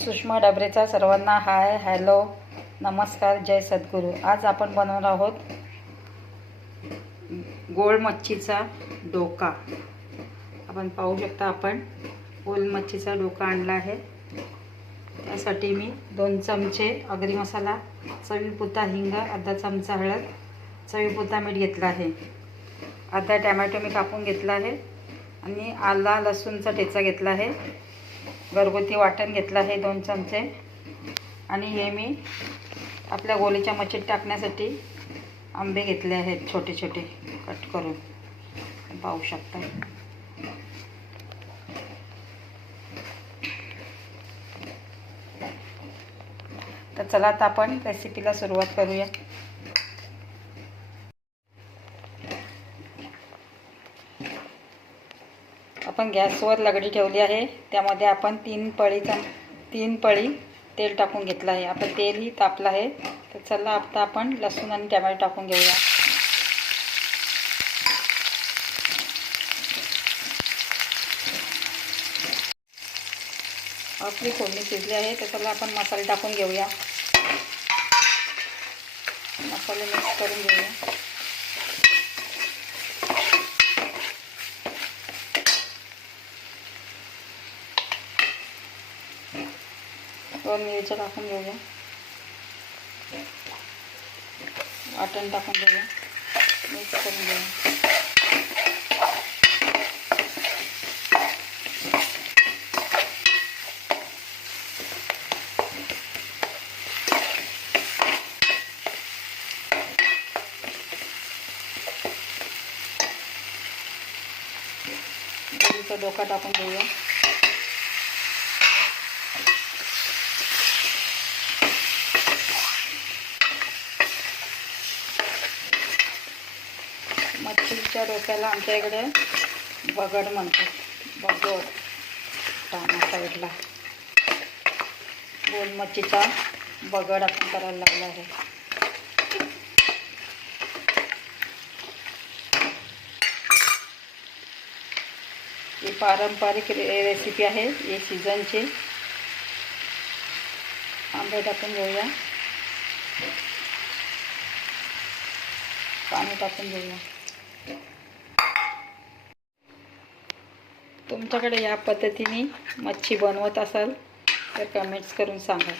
सुषमा डबरेचा सर्वांना hi hello नमस्कार जय सद्गुरू. आज आपण बनवणार आहोत गोळ मच्छीचा डोका. आपण पाहू शकता आपण गोल मच्छीचा डोका आणला आहे. त्यासाठी मी दोन चमचे अगरी मसाला चवीपुता हिंग अर्धा चमचा हळद चवीपुता मीठ घेतला आहे. अर्धा टॅमॅटो मी कापून घेतला आहे आणि आला लसूणचा ठेचा घेतला आहे. घरगुती वाटण घेतलं आहे दोन चमचे. आणि हे मी आपल्या गोलीच्या मच्छीत टाकण्यासाठी आंबे घेतले आहेत छोटे छोटे कट करून. पाहू शकता तर चला आता आपण रेसिपीला सुरुवात करूया. आपण गॅसवर लगडी ठेवली आहे. त्यामध्ये आपण तीन पळीचा तीन पळी तेल टाकून घेतलं आहे. आपण तेलही तापलं आहे. तर चला आता आपण लसूण आणि टमॅटो टाकून घेऊया. आपली फोडणी शिजली आहे. तर चला आपण मसाले टाकून घेऊया. मसाले मिक्स करून घेऊया. दोन मिरच्या टाकून घेऊया वाटण टाकून घेऊया मिक्स करून घेऊया डोका टाकून घेऊया मच्छीच्या डोक्याला आमच्या इकडे बगड म्हणतात. बगड टाना साईडला. गोलमच्छीचा बगड आपण करायला लागला आहे. ही पारंपरिक रे रेसिपी आहे हे सीझनची. आंबे टाकून घेऊया. पाणी टाकून घेऊया. तुमच्याकडे या पद्धतीने मच्छी बनवत असाल तर कमेंट्स करून सांगा.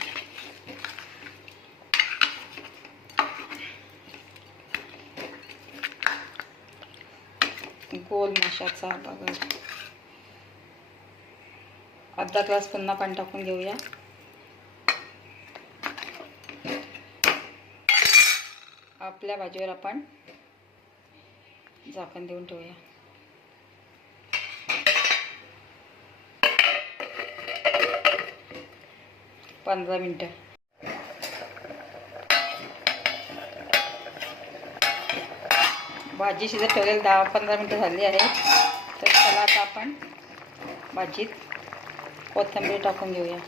गोल माशाचा बघा. अर्धा ग्लास पुन्हा पाणी टाकून घेऊया. आपल्या भाजीवर आपण झाकण देऊन ठेवूया. पंधरा मिनटं. भाजी शिजत ठेवलेली दहा पंधरा मिनटं झाली आहे. तर चला आता आपण भाजीत कोथिंबीर टाकून घेऊया.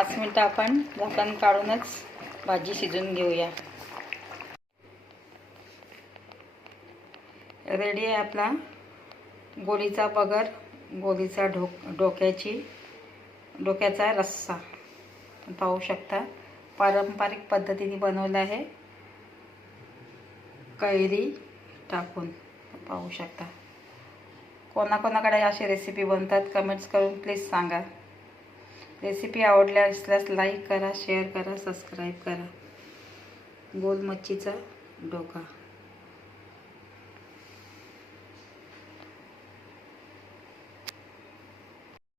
पाच मिनटं आपण झाकण काढूनच भाजी शिजून घेऊया. रेडी आहे आपला गोलीचा बगर गोलीचा ढोक डोक्याची डोक्याचा रस्सा. पाहू शकता पारंपरिक पद्धतीने बनवलं आहे. कैरी टाकून पाहू शकता. कोणाकोणाकडे अशी रेसिपी बनतात कमेंट्स करून प्लीज सांगा. रेसिपी आवडल्या असल्यास लाईक करा शेअर करा सबस्क्राईब करा. गोल मच्छीचा डोका.